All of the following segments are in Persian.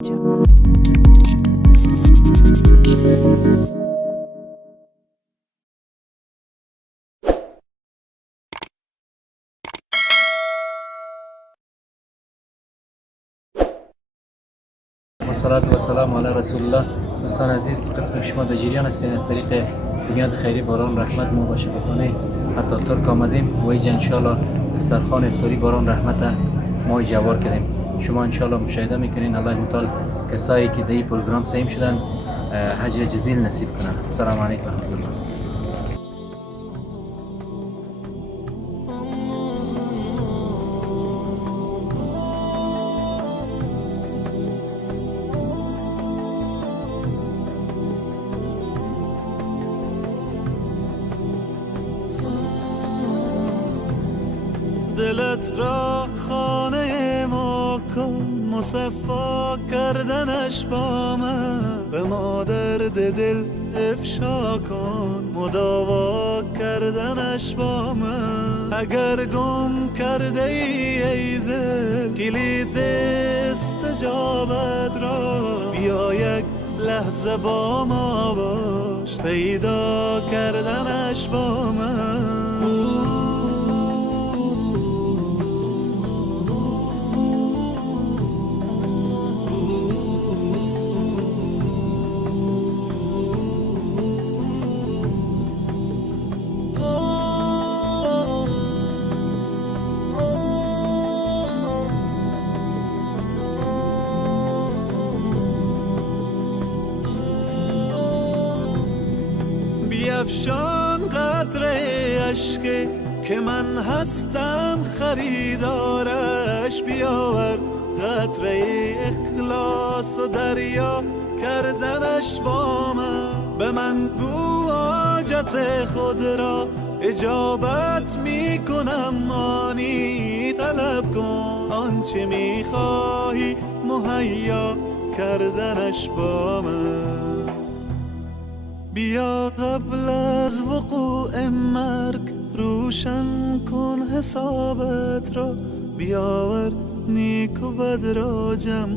و صلات و سلام علی رسول الله. دوستان عزیز، قسم شما در جریان هستین از طریق بنیاد خیری باران رحمت ما با شفاخانه حتی ترک آمدیم و اینجا انشاءالله دسترخوان افطاری باران رحمت ما جوار کردیم. شما انشاءالله مشاهده میکنین. الله متعال کسایی که در این پروگرام سهیم شدن حجر جزیل نصیب کنن. السلام علیکم و رحمت الله. دلت را خانه ما کن، مصفا کردنش با من، به ما درد دل افشا کن، مداوا کردنش با من. اگر گم کرده ای دل کلید استجابت را، بیا یک لحظه با ما باش، پیدا کردنش با من. بیفشان قطره اشک که من هستم خریدارش، بیاور قطره اخلاص و دریا کردنش با من. به من گو حاجت خود را اجابت میکنم، مانی طلب کن آنچه میخواهی مهیا کردنش با من. بیا قبل از وقوع مرگ روشن کن حسابت را، بیاور نیک و بد را جمع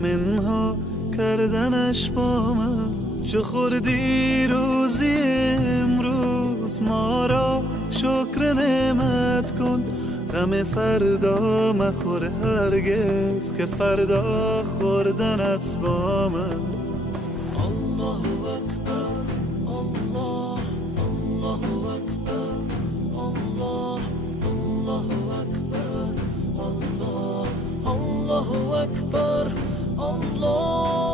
منها کردنش با من. چو خوردی روزی امروز ما را شکر نعمت کن، غم فردا مخور هرگز که فردا خوردنت با من. الله اکبر، الله الله اکبر، الله الله اکبر، الله الله اکبر، الله.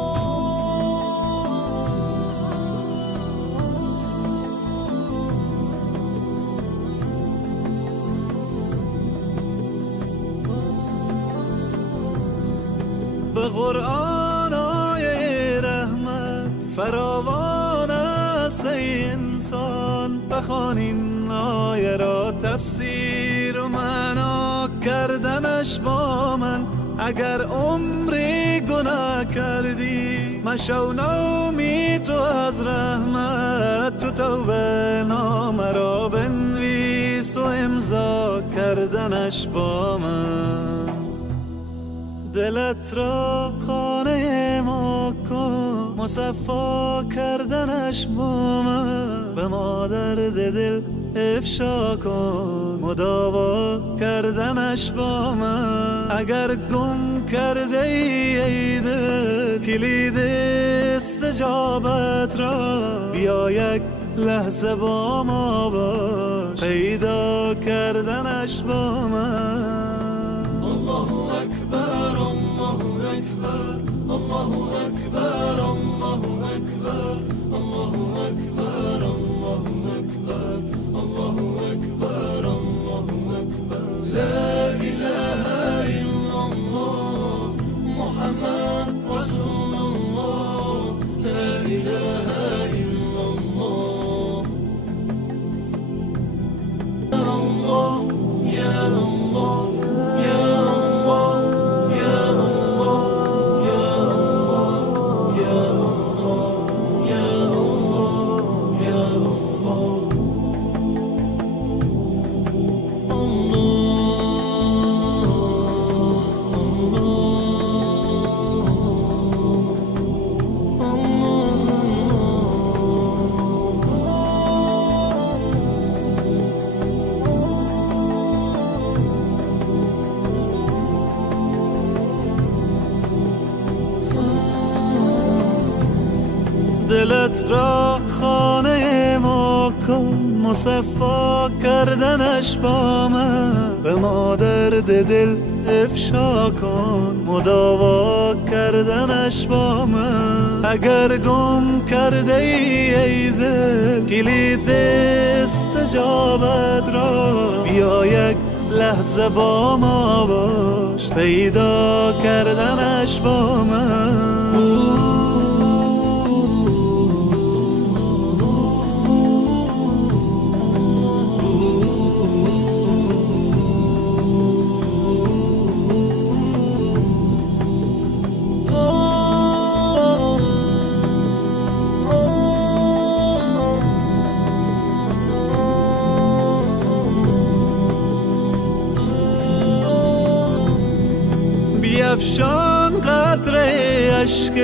به قرآن آیه رحمت فراوان است ای انسان، بخوان این آیه را تفسیر و معنا کردنش با من. اگر عمری گناه کردی مشو نومی تو از رحمت، تو توبه نامه را بنویس و امضا کردنش با من. دلت را خانه ما کن، مصفا کردنش با من، به ما درد دل افشا کن، مداوا کردنش با من. اگر گم کرده ای دل کلید استجابت را، بیا یک لحظه با ما باش، پیدا کردنش با من. الله اکبر، الله اکبر، الله اکبر، الله اکبر، الله اکبر، الله اکبر، الله اکبر، الله اکبر. لا اله الا الله محمد رسول الله، لا اله الا الله. الله یا الله، دلت را خانه ما کن، مصفا کردنش با من. به ما درد دل افشا کن، مداوا کردنش با من. اگر گم کرده ای دل کلید استجابت را، بیا یک لحظه با ما باش، پیدا کردنش با من. بیفشان قطره اشک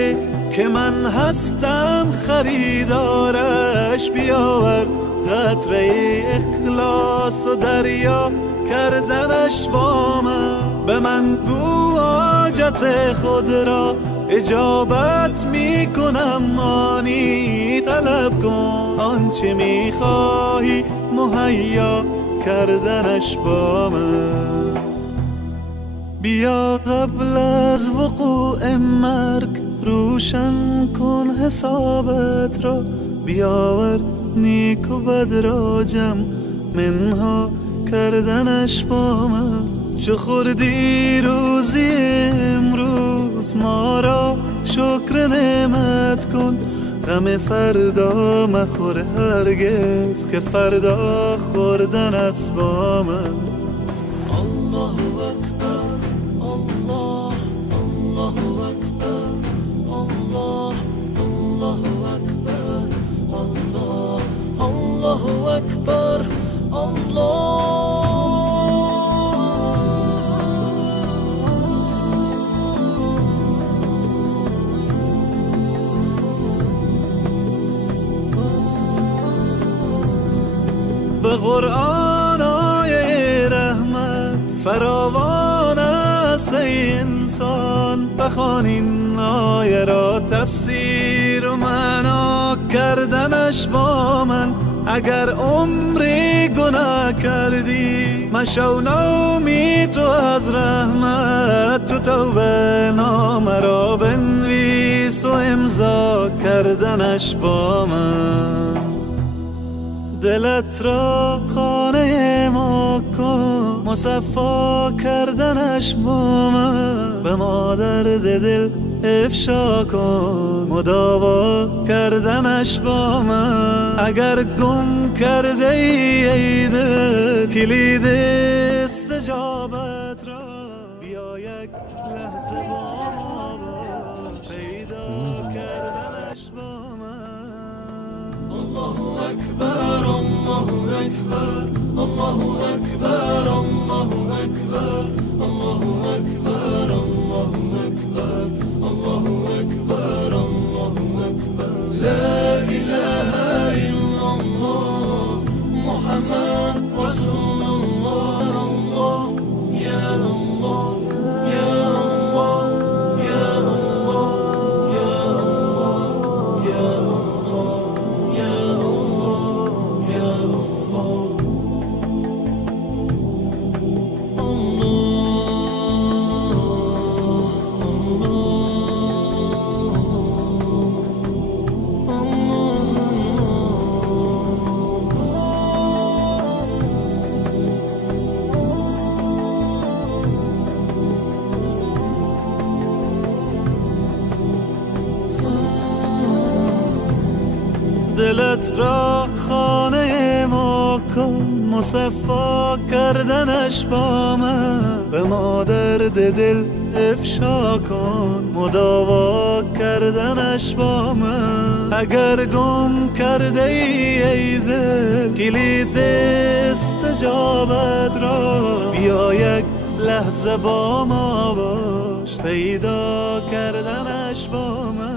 که من هستم خریدارش، بیاور قطره اخلاص و دریا کردنش با من. به من گو حاجت خود را اجابت می کنم، آنی طلب کن آنچه می خواهی مهیا کردنش با من. بیا قبل از وقوع مرگ روشن کن حسابت را، بیاور نیک و بد را جمع منها کردنش با من. چو خوردی روزی امروز ما را شکر نعمت کن، غم فردا مخور هرگز که فردا خوردنت با من. الله اکبر الله، الله اکبر الله، الله اکبر الله، الله اکبر الله. به قرآن آیه رحمت فراوان است ای انسان، بخوان این آیه را تفسیر و معنا کردنش با من. اگر عمری گناه کردی مشو نومی تو از رحمت، تو توبه نامه را بنویس و امضا کردنش با من. دلت را خانه ما کن، مصفا کردنش با من. به ما درد دل افشا کن، مداوا کردنش با من. اگر گم کرده ای دل کلید استجابت را، بیا یک لحظه با ما باش، پیدا کردنش با من. الله اکبر الله اکبر الله اکبر الله اکبر الله اکبر الله اکبر الله اکبر الله اکبر. لا اله الا الله محمد رسول الله. الله یا الله یا الله یا الله یا الله یا دلت را خانه ما کن، مصفا کردنش با من. به ما درد دل افشا کن، مداوا کردنش با من. اگر گم کرده ای دل کلید استجابت را، بیا یک لحظه با ما باش، پیدا کردنش با من.